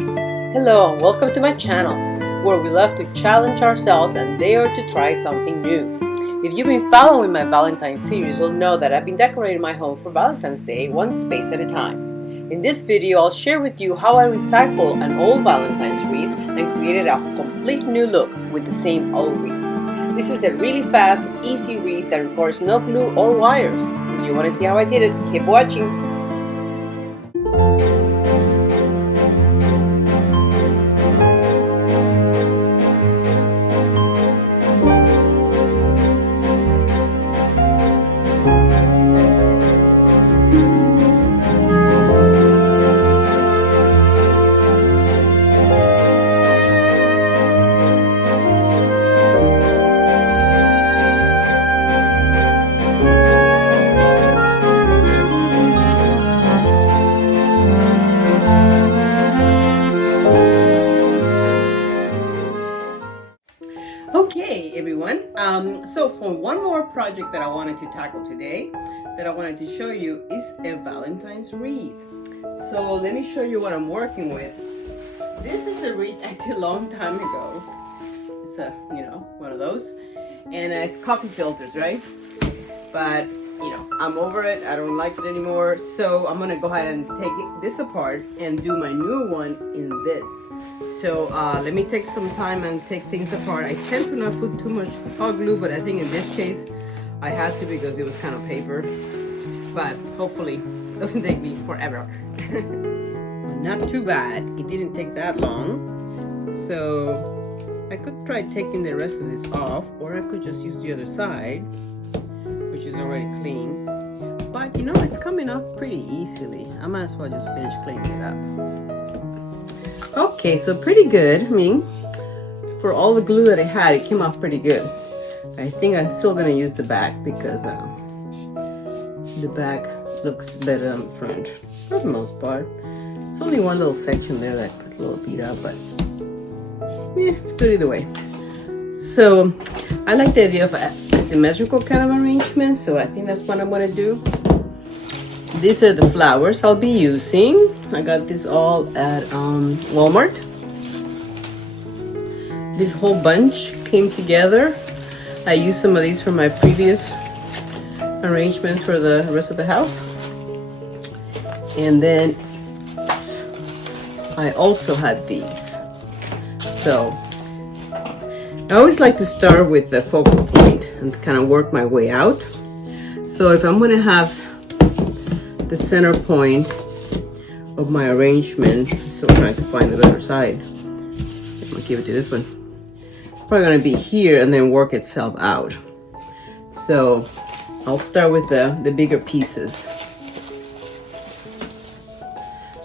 Hello and welcome to my channel, where we love to challenge ourselves and dare to try something new. If you've been following my Valentine's series, you'll know that I've been decorating my home for Valentine's Day one space at a time. In this video, I'll share with you how I recycled an old Valentine's wreath and created a complete new look with the same old wreath. This is a really fast, easy wreath that requires no glue or wires. If you want to see how I did it, keep watching. Okay everyone, so for one more project that I wanted to tackle today, that I wanted to show you, is a Valentine's wreath. So let me show you what I'm working with. This is a wreath I did a long time ago. It's a, one of those, and it's coffee filters, right? But I'm over it. I don't like it anymore, so I'm gonna go ahead and take this apart and do my new one in this. So let me take some time and take things apart. I tend to not put too much hot glue, but I think in this case I had to because it was kind of paper. But hopefully it doesn't take me forever. Well, not too bad. It didn't take that long. So I could try taking the rest of this off, or I could just use the other side, which is already clean. But it's coming off pretty easily. I might as well just finish cleaning it up. Okay, so pretty good. I mean, for all the glue that I had, it came off pretty good. I think I'm still gonna use the back because the back looks better than the front for the most part. It's only one little section there that got a little beat up, but yeah, it's good either way. So I like the idea of a symmetrical kind of arrangement, so I think that's what I'm gonna do. These are the flowers I'll be using. I got this all at Walmart. This whole bunch came together. I used some of these for my previous arrangements for the rest of the house. And then I also had these. So I always like to start with the focal point and kind of work my way out. So if I'm going to have the center point of my arrangement, still trying to find the other side. I'm going to give it to this one. Probably going to be here and then work itself out. So I'll start with the bigger pieces.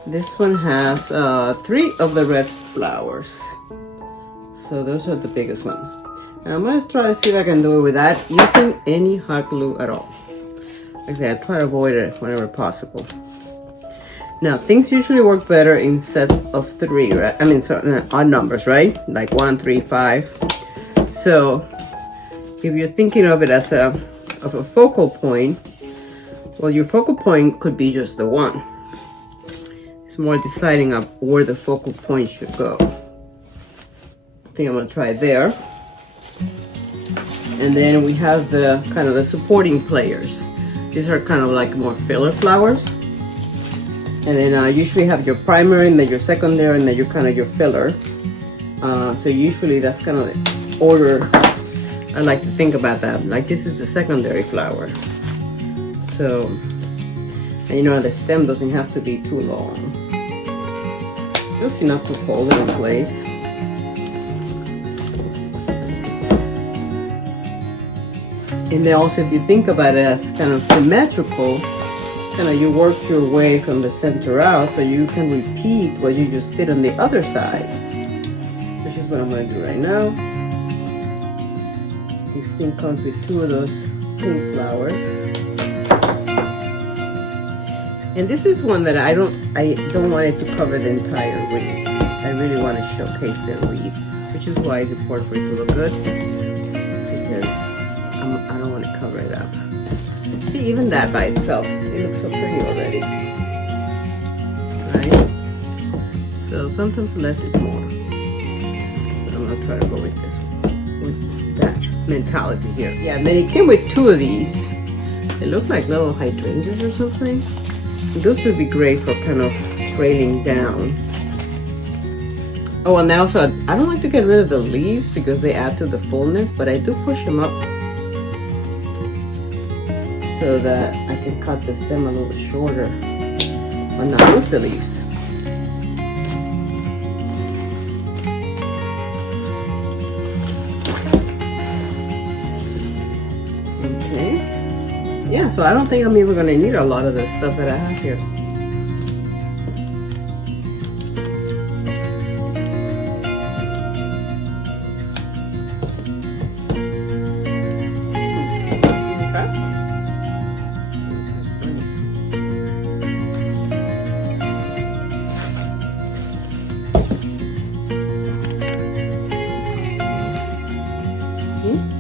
This one has 3 of the red flowers. So those are the biggest one. And I'm going to try to see if I can do it without using any hot glue at all. Like I said, I try to avoid it whenever possible. Now, things usually work better in sets of 3, right? I mean, odd numbers, right? Like 1, 3, 5. So if you're thinking of it as a focal point, well, your focal point could be just the 1. It's more deciding of where the focal point should go. I think I'm gonna try it there. And then we have the kind of the supporting players. These are kind of like more filler flowers. And then usually have your primary and then your secondary and then your filler. So usually that's kind of the order I like to think about that. Like this is the secondary flower. So, and the stem doesn't have to be too long. Just enough to hold it in place. And then also, if you think about it as kind of symmetrical, kind of you work your way from the center out so you can repeat what you just did on the other side, which is what I'm going to do right now. This thing comes with 2 of those pink flowers. And this is one that I don't want it to cover the entire wreath. I really want to showcase the wreath, which is why it's important for it to look good, because I don't want to cover it up. See, even that by itself, it looks so pretty already. Right? So So sometimes less is more. But I'm gonna try to go with this one, with that mentality here. Yeah, and then it came with 2 of these. They look like little hydrangeas or something. Those would be great for kind of trailing down. Oh, and also, I don't like to get rid of the leaves because they add to the fullness, but I do push them up so that I can cut the stem a little bit shorter, but not lose the leaves. Okay. Yeah, so I don't think I'm even gonna need a lot of the stuff that I have here.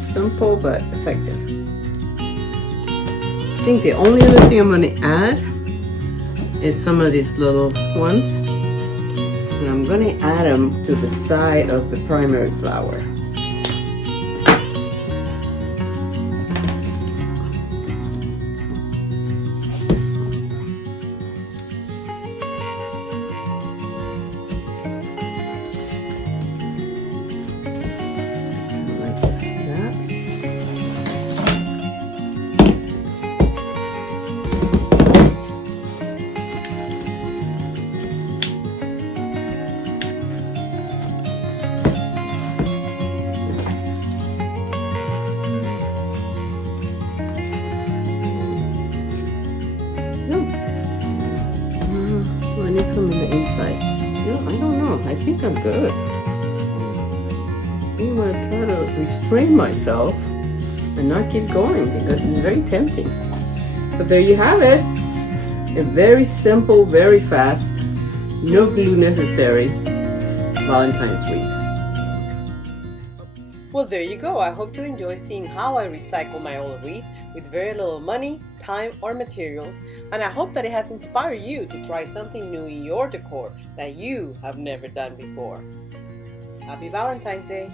Simple but effective. I think the only other thing I'm going to add is some of these little ones, and I'm going to add them to the side of the primary flower. I need some in the inside. No, I don't know. I think I'm good. I'm going to try to restrain myself and not keep going because it's very tempting. But there you have it. A very simple, very fast, no glue necessary Valentine's wreath. Well, there you go. I hope you enjoy seeing how I recycle my old wreath with very little money, time, or materials, and I hope that it has inspired you to try something new in your decor that you have never done before. Happy Valentine's Day!